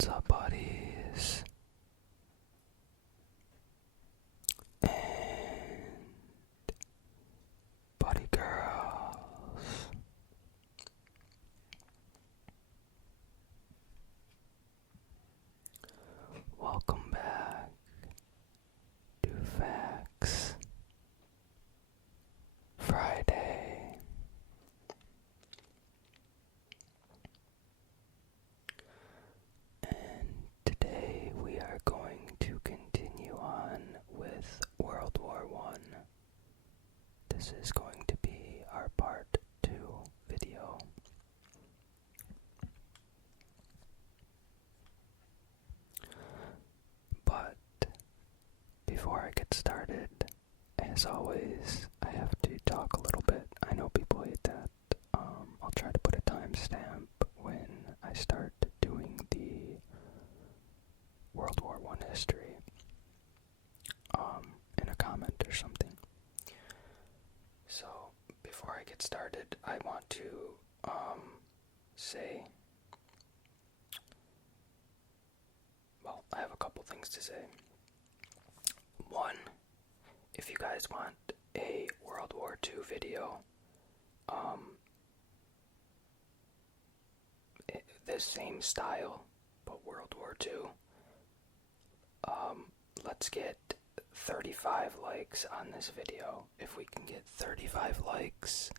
What's up, buddies? And buddy girls. Welcome back to Facts Friday. And today we are going to continue on with World War I. This is going to be our part 2 video. But before I get started, as always, I have to talk a little bit. I know people hate that. I'll try to put a timestamp when I start doing the World War I history in a comment or something. So, before I get started, I want to say, well, I have a couple things to say. One, if you guys want a World War II video, the same style, but World War II, let's get 35 likes on this video. If we can get 35 likes,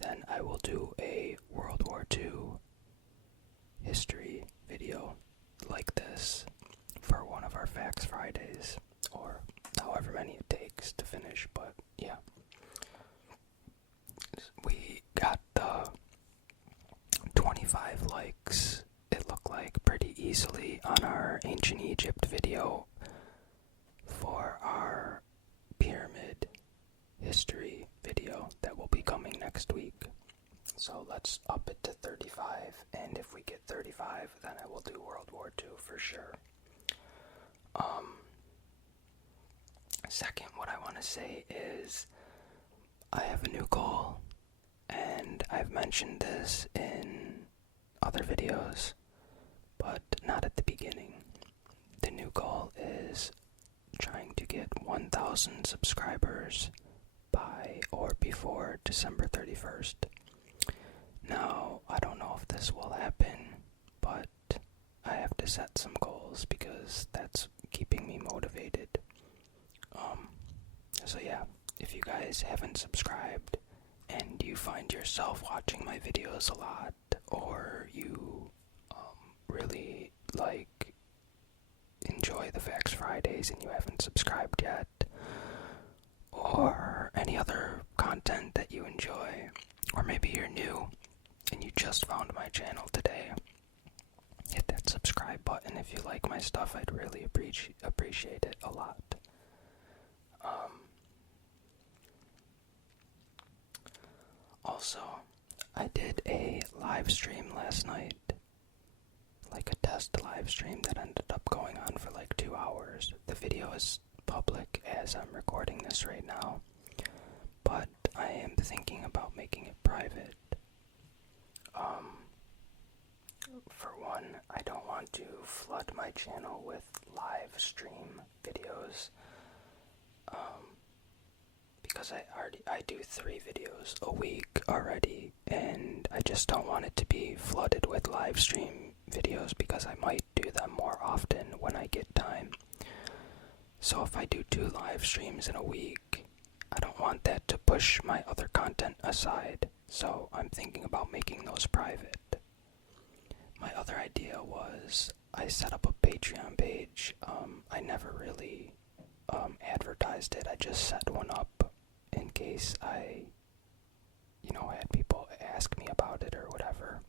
then I will do a World War II history video like this for one of our Facts Fridays, or however many it takes to finish. But yeah, we got the 25 likes, it looked like, pretty easily on our Ancient Egypt video for our pyramid history video that will be coming next week. So let's up it to 35, and if we get 35, then I will do World War II for sure. Second, what I want to say is I have a new goal, and I've mentioned this in other videos, but not at the beginning. The new goal is trying to get 1,000 subscribers by or before December 31st. Now, I don't know if this will happen, but I have to set some goals because that's keeping me motivated. So yeah, if you guys haven't subscribed and you find yourself watching my videos a lot, or you really enjoy the Facts Fridays and you haven't subscribed yet, or any other content that you enjoy, or maybe you're new and you just found my channel today, hit that subscribe button. If you like my stuff, I'd really appreciate it a lot. Also, I did a live stream last night, like a test live stream that ended up going on for like 2 hours. The video is public as I'm recording this right now, but I am thinking about making it private. For one, I don't want to flood my channel with live stream videos, because I do 3 videos a week already, and I just don't want it to be flooded with live stream videos because I might do them more often when I get time. So if I do 2 live streams in a week, I don't want that to push my other content aside, so I'm thinking about making those private. My other idea was I set up a Patreon page. I never really advertised it. I just set one up in case I had people ask me about it or whatever.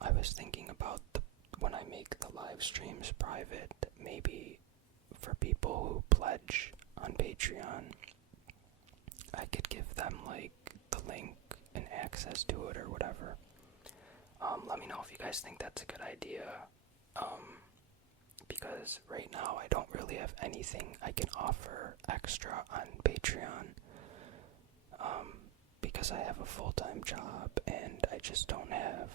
I was thinking about when I make the live streams private, maybe for people who pledge on Patreon, I could give them the link and access to it or whatever. Let me know if you guys think that's a good idea, because right now I don't really have anything I can offer extra on Patreon, because I have a full-time job and I just don't have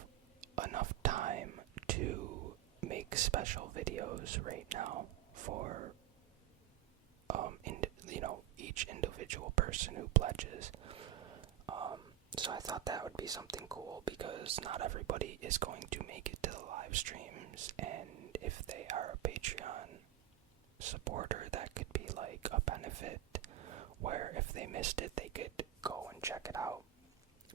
enough time to make special videos right now for each individual person who pledges. So I thought that would be something cool, because not everybody is going to make it to the live streams, and if they are a Patreon supporter, that could be like a benefit where if they missed it, they could go and check it out,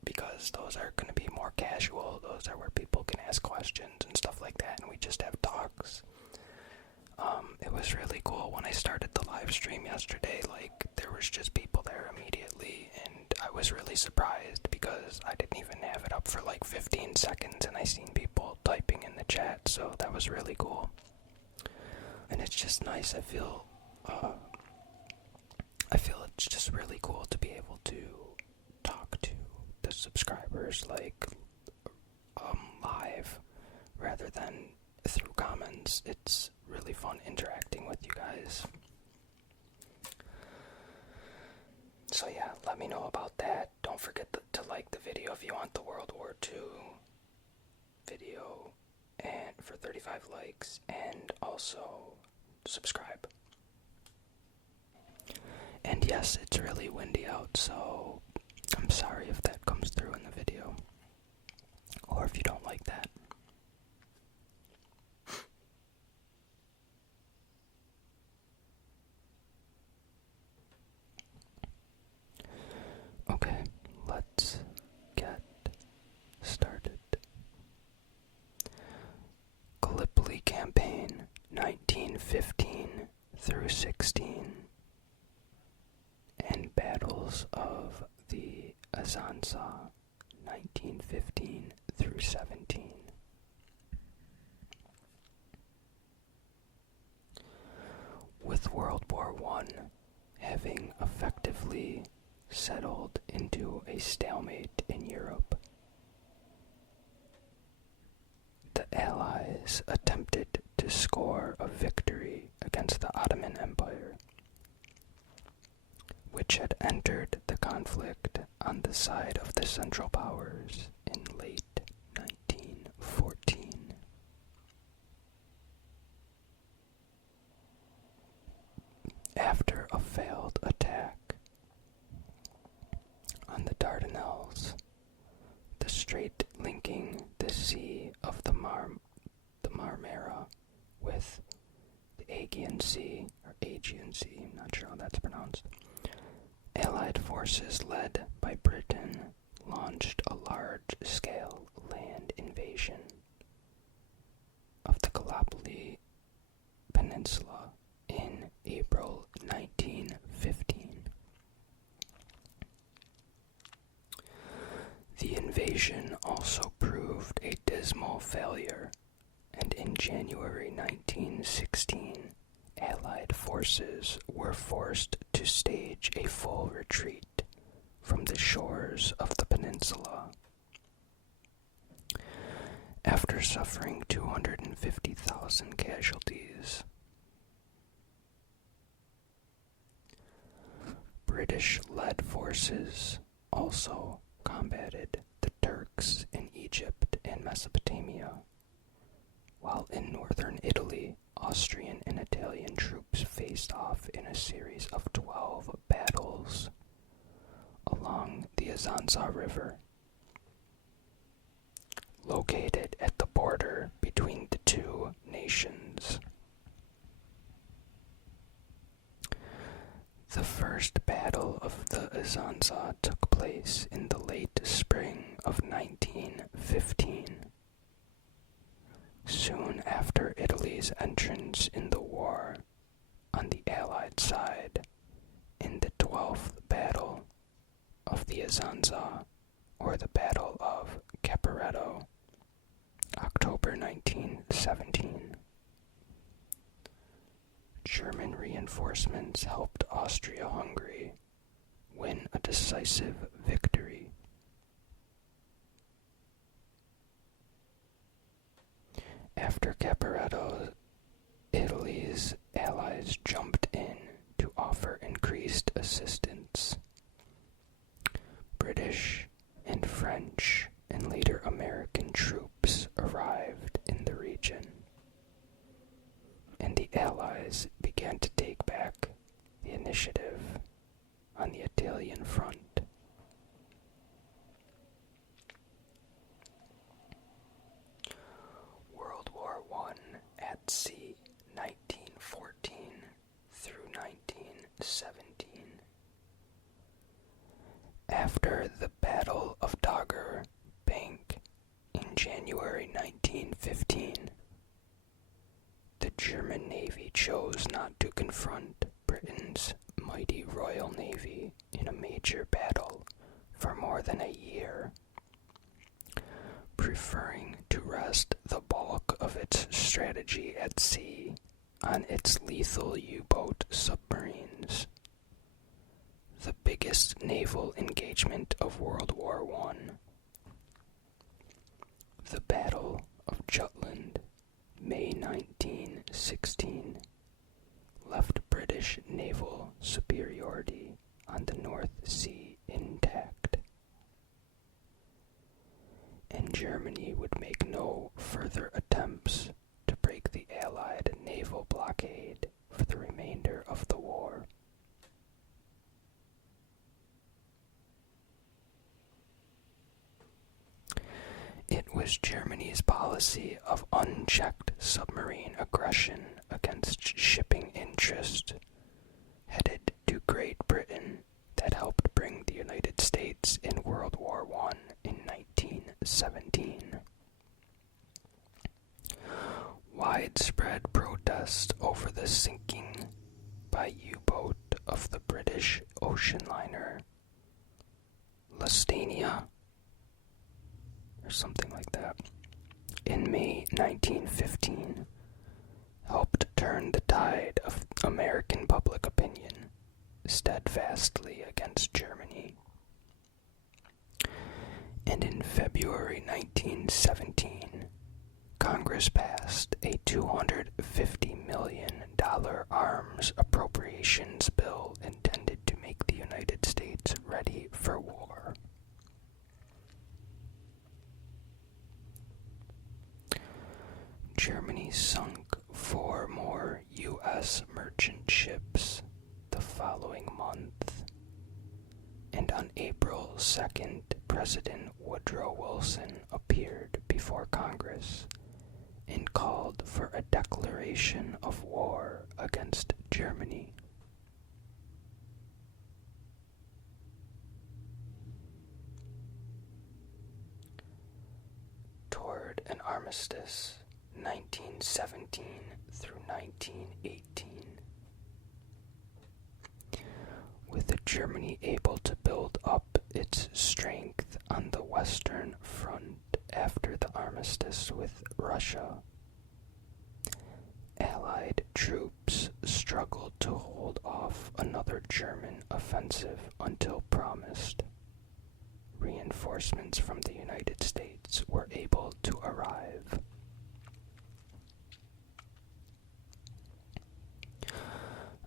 because those are going to be more casual. Those are where people can ask questions and stuff like that, and we just have talks. It was really cool when I started the live stream yesterday. Like, there was just people there immediately, and I was really surprised because I didn't even have it up for like 15 seconds, and I seen people typing in the chat, so that was really cool. And it's just nice. I feel it's just really cool to be able to talk to the subscribers like live rather than through comments. It's really fun interacting with you guys. So yeah, let me know about that. Don't forget to like the video if you want the World War II video, and for 35 likes, and also subscribe. And yes, it's really windy out, so I'm sorry if that comes through in the video, or if you don't like that. Okay, let's get started. Gallipoli Campaign, 1915 through 16, and Battles of the Azanza, 1915 through 17. With World War I having effectively settled into a stalemate in Europe, the Allies attempted to score a victory against the Ottoman Empire, which had entered the conflict on the side of the Central Powers in late 1914. After a failed attack on the Dardanelles, the strait linking the Sea of the Marmara with the Aegean Sea, I'm not sure how that's pronounced, Allied forces led by Britain launched a large-scale land invasion of the Gallipoli Peninsula in April 1915. The invasion also proved a dismal failure, and in January 1916, Allied forces were forced to stage a full retreat from the shores of the peninsula. After suffering 250,000 casualties, British-led forces also combated the Turks in Egypt and Mesopotamia, while in northern Italy, Austrian and Italian troops faced off in a series of 12 battles along the Azanza River, located at the border between the two nations. The first battle of the Azanza took place in the late spring of 1915, soon after Italy's entrance in the war on the Allied side in the 12th Battle of the Azanza, or the Battle of Caporetto, October 1917. German reinforcements helped Austria-Hungary win a decisive victory. After Caporetto, Italy's allies jumped in to offer increased assistance. British and French and later American troops arrived in the region. began to take back the initiative on the Italian front. World War I at sea, 1914 through 1917. After the Battle of Dogger Bank in January 1915, the German Navy chose not to confront Britain's mighty Royal Navy in a major battle for more than a year, preferring to rest the bulk of its strategy at sea on its lethal U-boat submarines. The biggest naval engagement of World War I, the Battle of Jutland, May 1916, left British naval superiority on the North Sea intact, and Germany would make no further attempts to break the Allied naval blockade for the remainder of the war. It was Germany's policy of unchecked submarine aggression against shipping interests headed to Great Britain that helped bring the United States in World War I in 1917. Widespread protest over the sinking by U-boat of the British ocean liner Lusitania, or something like that, in May 1915, helped turn the tide of American public opinion steadfastly against Germany. And in February 1917, Congress passed a $250 million arms appropriations bill intended to make the United States ready for war. Germany sunk 4 more U.S. merchant ships the following month, and on April 2nd, President Woodrow Wilson appeared before Congress and called for a declaration of war against Germany. Toward an armistice, 1917 through 1918. With Germany able to build up its strength on the Western Front after the armistice with Russia, Allied troops struggled to hold off another German offensive until promised reinforcements from the United States were able to arrive.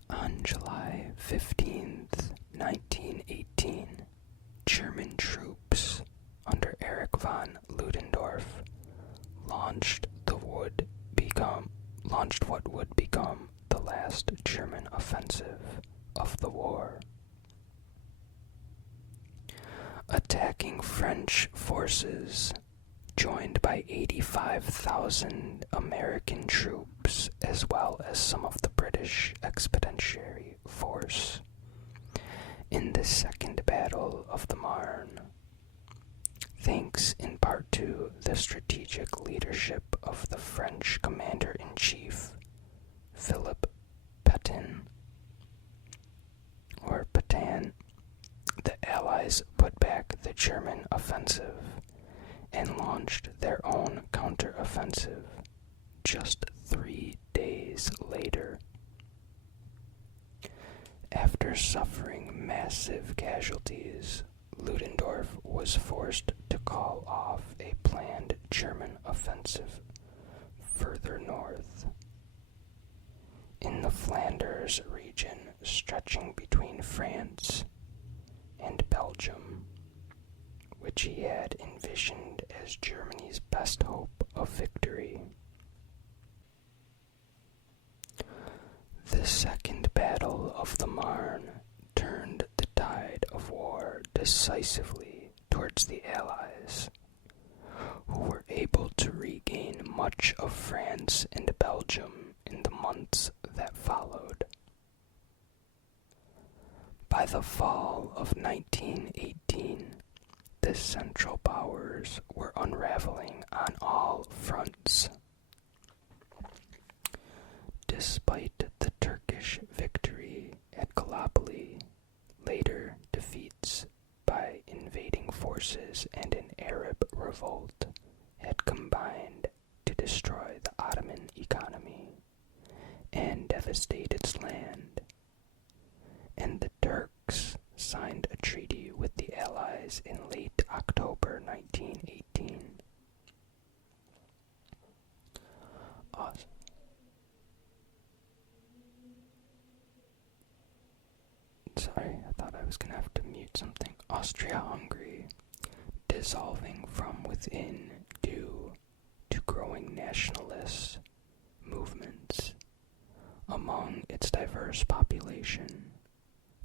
On July 15th, 1918, German troops under Erich von Ludendorff launched what would become the last German offensive of the war. Attacking French forces, joined by 85,000 American troops as well as some of the British Expeditionary Force, in the Second Battle of the Marne, thanks in part to the strategic leadership of the French Commander-in-Chief, Philippe Pétain, the Allies put back the German offensive and launched their own counteroffensive just 3 days later. After suffering massive casualties, Ludendorff was forced to call off a planned German offensive further north. In the Flanders region stretching between France and Belgium, which he had envisioned as Germany's best hope of victory. The of the Marne turned the tide of war decisively towards the Allies, who were able to regain much of France and Belgium in the months that followed. By the fall of 1918, the Central Powers were unraveling on all fronts. Despite the Turkish victory at Gallipoli, later defeats by invading forces and an Arab revolt had combined to destroy the Ottoman economy and devastate its land, and the Turks signed a treaty with the Allies in late October 1918. Sorry, I thought I was going to have to mute something. Austria-Hungary dissolving from within due to growing nationalist movements among its diverse population,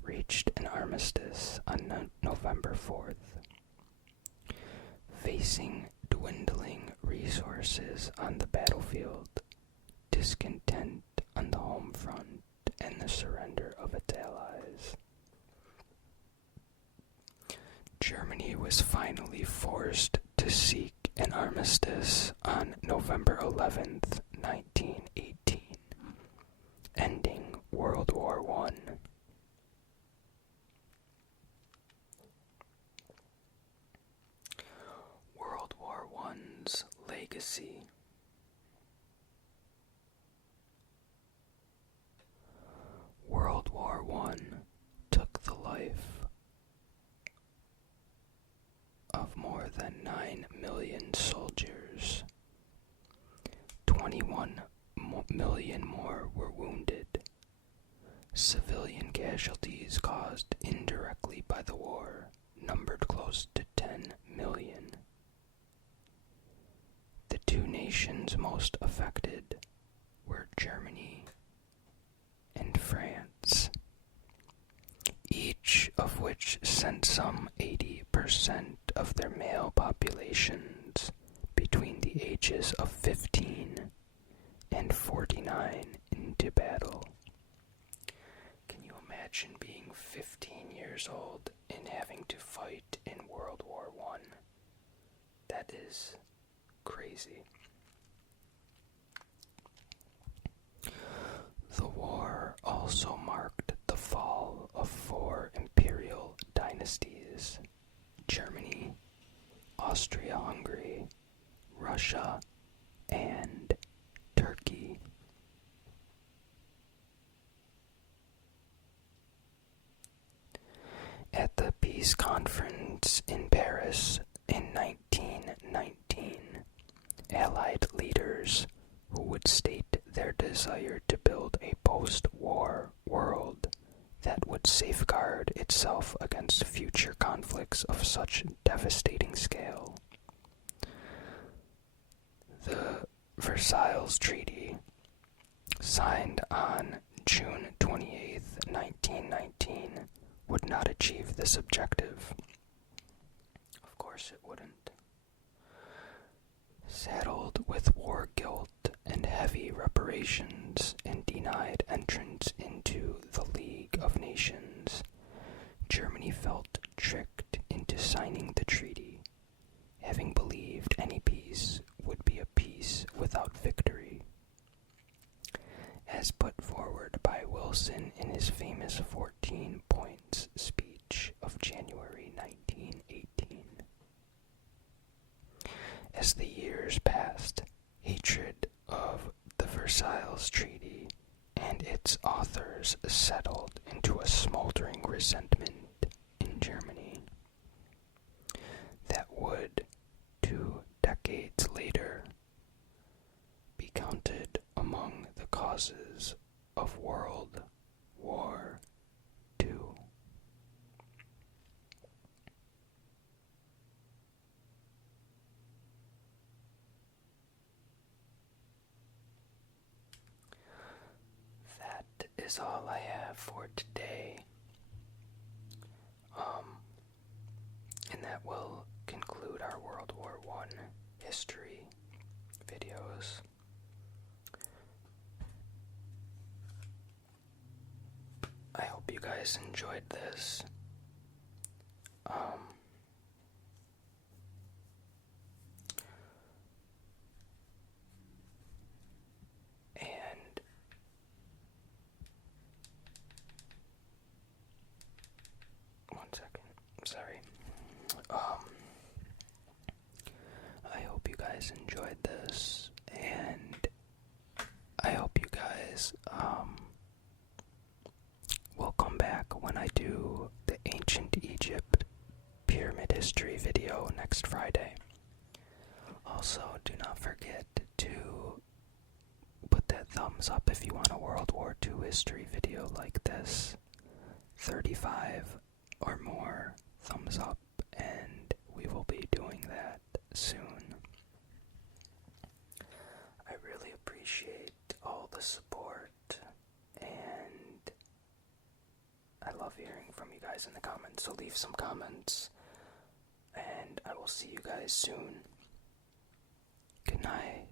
reached an armistice on November 4th. Facing dwindling resources on the battlefield, discontent on the home front, and the surrender of its allies, Germany was finally forced to seek an armistice on November 11th, 1918, ending World War I. World War I's legacy. World War I took the life of more than 9 million soldiers. 21 million more were wounded. Civilian casualties caused indirectly by the war numbered close to 10 million. The two nations most affected were Germany and France, each of which sent some 80% of their male populations between the ages of 15 and 49 into battle. Can you imagine being 15 years old and having to fight in World War I? That is crazy. The war also marked the fall of 4 imperial dynasties: Germany, Austria-Hungary, Russia, and Turkey. At the peace conference in Paris in 1919, Allied leaders who would state their desire to build a post-war world that would safeguard itself against future conflicts of such devastating scale. The Versailles Treaty, signed on June 28, 1919, would not achieve this objective. Of course it wouldn't. Saddled with war guilt and heavy reparations and denied entrance into the League of Nations, Germany felt tricked into signing the treaty, having believed any peace would be a peace without victory. As put forward by Wilson in his famous 14 points speech of January 1918. As the years passed, hatred of the Versailles Treaty and its authors settled into a smoldering resentment in Germany that would, 2 decades later, be counted among the causes of World War II. That is is all I have for today. And that will conclude our World War I history videos. I hope you guys enjoyed this. And one second, sorry. I hope you guys enjoyed this, and I hope you guys will come back when I do the Ancient Egypt Pyramid History video next Friday. Also, do not forget to put that thumbs up if you want a World War II history video like this. 35 or more thumbs up, and we will be doing that soon. I really appreciate all the support, and I love hearing from you guys in the comments, so leave some comments, and I will see you guys soon. Good night.